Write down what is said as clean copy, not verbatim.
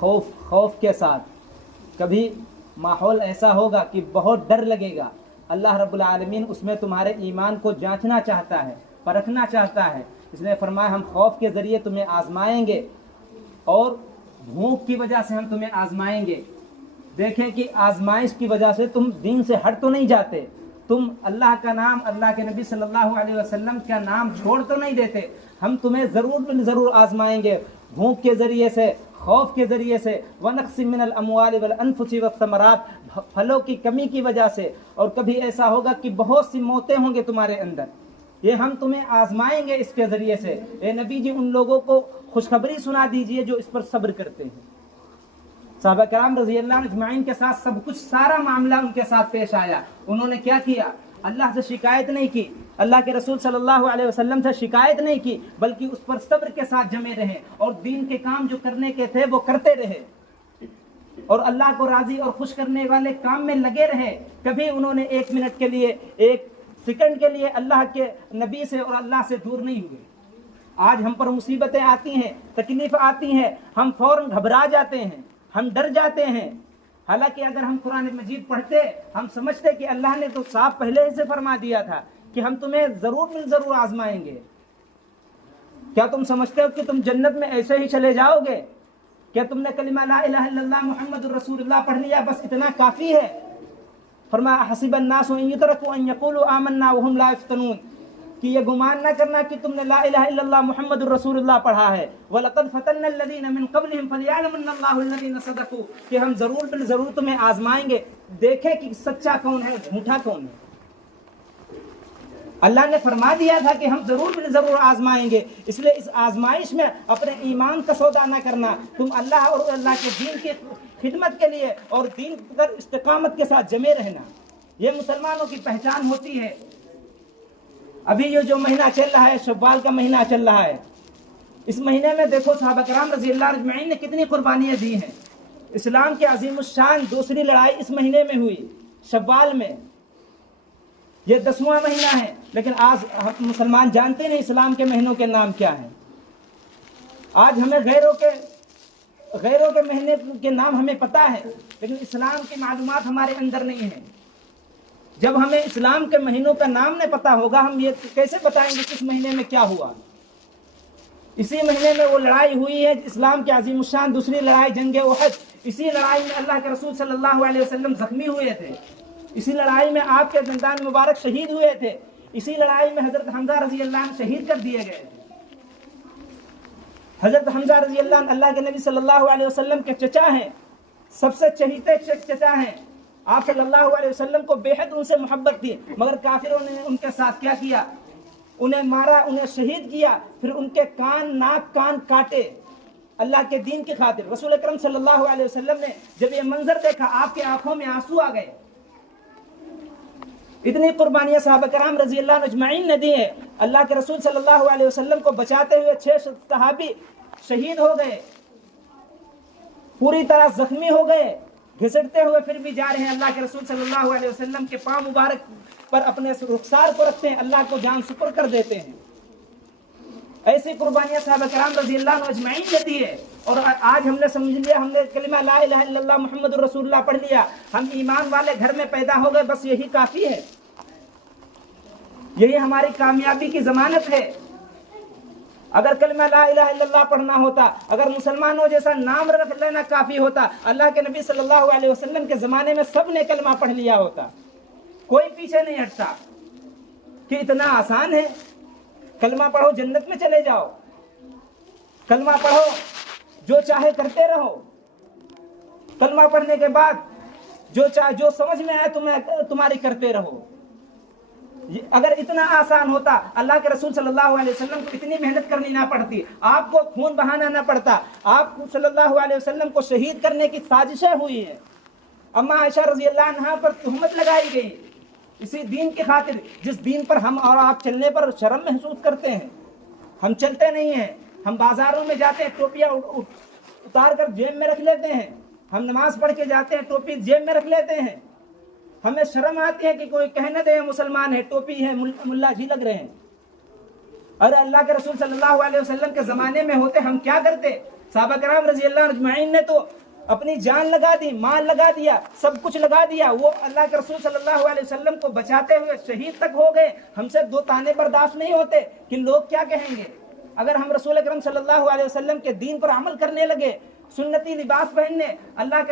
خوف کے ساتھ، کبھی ماحول ایسا ہوگا کہ بہت ڈر لگے گا، اللہ رب العالمین اس میں تمہارے ایمان کو جانچنا چاہتا ہے، پرکھنا چاہتا ہے، اس نے فرمایا ہم خوف کے ذریعے تمہیں آزمائیں گے اور بھوک کی وجہ سے ہم تمہیں آزمائیں گے۔ دیکھیں کہ آزمائش کی وجہ سے تم دین سے ہٹ تو نہیں جاتے، تم اللہ کا نام، اللہ کے نبی صلی اللہ علیہ وسلم کا نام چھوڑ تو نہیں دیتے، ہم تمہیں ضرور آزمائیں گے، بھوک کے ذریعے سے، خوف کے ذریعے سے، وَنَقْصٍ مِّنَ الْأَمْوَالِ وَالْأَنفُسِ وَالثَّمَرَاتِ، پھلوں کی کمی کی وجہ سے، اور کبھی ایسا ہوگا کہ بہت سی موتیں ہوں گے تمہارے اندر، یہ ہم تمہیں آزمائیں گے اس کے ذریعے سے۔ اے نبی جی ان لوگوں کو خوشخبری سنا دیجئے جو اس پر صبر کرتے ہیں۔ صحابہ کرام رضی اللہ عنہ اجمعین کے ساتھ سب کچھ، سارا معاملہ ان کے ساتھ پیش آیا، انہوں نے کیا کیا؟ اللہ سے شکایت نہیں کی، اللہ کے رسول صلی اللہ علیہ وسلم سے شکایت نہیں کی، بلکہ اس پر صبر کے ساتھ جمے رہے اور دین کے کام جو کرنے کے تھے وہ کرتے رہے، اور اللہ کو راضی اور خوش کرنے والے کام میں لگے رہے۔ کبھی انہوں نے ایک منٹ کے لیے، ایک سیکنڈ کے لیے اللہ کے نبی سے اور اللہ سے دور نہیں ہوئے۔ آج ہم پر مصیبتیں آتی ہیں، تکلیف آتی ہیں، ہم فوراً گھبرا جاتے ہیں، ہم ڈر جاتے ہیں، حالانکہ اگر ہم قرآن مجید پڑھتے ہم سمجھتے کہ اللہ نے تو صاف پہلے ہی سے فرما دیا تھا کہ ہم تمہیں ضرور آزمائیں گے۔ کیا تم سمجھتے ہو کہ تم جنت میں ایسے ہی چلے جاؤ گے؟ کیا تم نے کلمہ لا الہ الا اللہ محمد الرسول اللہ پڑھ لیا بس اتنا کافی ہے؟ فرمایا حسب الناس ان یترکوا ان یقولوا آمنا وهم لا یفتنون، کہ یہ گمان نہ کرنا کہ تم نے لا الہ الا اللہ محمد الرسول اللہ پڑھا ہے، وَلَقَدْ فَتَنَّا الَّذِينَ مِن قَبْلِهِمْ فَلْيَعْلَمَنَّ اللَّهُ الَّذِينَ صَدَقُوا، کہ ہم ضرور تمہیں آزمائیں گے، دیکھیں کہ سچا کون ہے، جھوٹا کون ہے۔ اللہ نے فرما دیا تھا کہ ہم ضرور آزمائیں گے، اس لیے اس آزمائش میں اپنے ایمان کا سودا نہ کرنا، تم اللہ اور اللہ کے دین کی خدمت کے لیے اور دین پر استقامت کے ساتھ جمے رہنا، یہ مسلمانوں کی پہچان ہوتی ہے۔ ابھی یہ جو مہینہ چل رہا ہے، شوال کا مہینہ چل رہا ہے، اس مہینے میں دیکھو صحابہ کرام رضی اللہ اجمعین نے کتنی قربانیاں دی ہیں۔ اسلام کی عظیم الشان دوسری لڑائی اس مہینے میں ہوئی، شوال میں، یہ 10واں مہینہ ہے، لیکن آج مسلمان جانتے نہیں اسلام کے مہینوں کے نام کیا ہیں۔ آج ہمیں غیروں کے مہینے کے نام ہمیں پتہ ہے، لیکن اسلام کی معلومات ہمارے اندر نہیں ہے۔ جب ہمیں اسلام کے مہینوں کا نام نہیں پتہ ہوگا، ہم یہ کیسے بتائیں گے کس مہینے میں کیا ہوا؟ اسی مہینے میں وہ لڑائی ہوئی ہے اسلام کی عظیم الشان دوسری لڑائی، جنگ احد۔ اسی لڑائی میں اللہ کے رسول صلی اللہ علیہ وسلم زخمی ہوئے تھے، اسی لڑائی میں آپ کے دندان مبارک شہید ہوئے تھے، اسی لڑائی میں حضرت حمزہ رضی اللہ عنہ شہید کر دیے گئے تھے۔ حضرت حمزہ رضی اللہ عنہ اللہ کے نبی صلی اللہ علیہ وسلم کے چچا ہیں، سب سے چہیتے چچا ہیں، آپ صلی اللہ علیہ وسلم کو بے حد ان سے محبت تھی، مگر کافروں نے ان کے ساتھ کیا کیا؟ انہیں مارا، انہیں شہید کیا، پھر ان کے ناک کان کاٹے اللہ کے دین کی خاطر۔ رسول اکرم صلی اللہ علیہ وسلم نے جب یہ منظر دیکھا آپ کے آنکھوں میں آنسو آ گئے۔ اتنی قربانیاں صحابہ کرام رضی اللہ عنہ اجمعین نے دی ہیں۔ اللہ کے رسول صلی اللہ علیہ وسلم کو بچاتے ہوئے 6 صحابی شہید ہو گئے، پوری طرح زخمی ہو گئے، گھسٹتے ہوئے پھر بھی جا رہے ہیں۔ اللہ کے رسول صلی اللہ علیہ وسلم کے پاؤں مبارک پر اپنے رخسار کو رکھتے ہیں، اللہ کو جان سپر کر دیتے ہیں۔ ایسی قربانیاں صحابہ کرام رضی اللہ عنہ اجمعین نے دی ہے، اور آج ہم نے سمجھ لیا، ہم نے کلمہ لا الہ الا اللہ محمد الرسول اللہ پڑھ لیا، ہم ایمان والے گھر میں پیدا ہو گئے، بس یہی کافی ہے، یہی ہماری کامیابی کی ضمانت ہے۔ اگر کلمہ لا الہ الا اللہ پڑھنا ہوتا، اگر مسلمانوں جیسا نام رکھ لینا کافی ہوتا، اللہ کے نبی صلی اللہ علیہ وسلم کے زمانے میں سب نے کلمہ پڑھ لیا ہوتا، کوئی پیچھے نہیں ہٹتا کہ اتنا آسان ہے، کلمہ پڑھو جنت میں چلے جاؤ، کلمہ پڑھو جو چاہے کرتے رہو، کلمہ پڑھنے کے بعد جو سمجھ میں آئے تمہاری کرتے رہو۔ اگر اتنا آسان ہوتا، اللہ کے رسول صلی اللہ علیہ وسلم کو اتنی محنت کرنی نہ پڑتی، آپ کو خون بہانا نہ پڑتا، آپ صلی اللہ علیہ وسلم کو شہید کرنے کی سازشیں ہوئی ہیں، اما عائشہ رضی اللہ عنہا پر تہمت لگائی گئی، اسی دین کی خاطر جس دین پر ہم اور آپ چلنے پر شرم محسوس کرتے ہیں۔ ہم چلتے نہیں ہیں، ہم بازاروں میں جاتے ہیں ٹوپیاں اتار کر جیب میں رکھ لیتے ہیں، ہم نماز پڑھ کے جاتے ہیں ٹوپی جیب میں رکھ لیتے ہیں، ہمیں شرم آتی ہے کہ کوئی کہنے دے مسلمان ہے، ٹوپی ہے، ملا جی لگ رہے ہیں۔ اور اللہ کے رسول صلی اللہ علیہ وسلم کے زمانے میں ہوتے ہم کیا کرتے؟ صحابہ کرام رضی اللہ عنہ اجمعین نے تو اپنی جان لگا دی، مال لگا دیا، سب کچھ لگا دیا، وہ اللہ کے رسول صلی اللہ علیہ وسلم کو بچاتے ہوئے شہید تک ہو گئے۔ ہم سے دو تانے برداشت نہیں ہوتے کہ لوگ کیا کہیں گے۔ اگر ہم رسول اکرم صلی اللہ علیہ وسلم کے دین پر عمل کرنے لگے، سنتی لباس پہننے، اللہ کے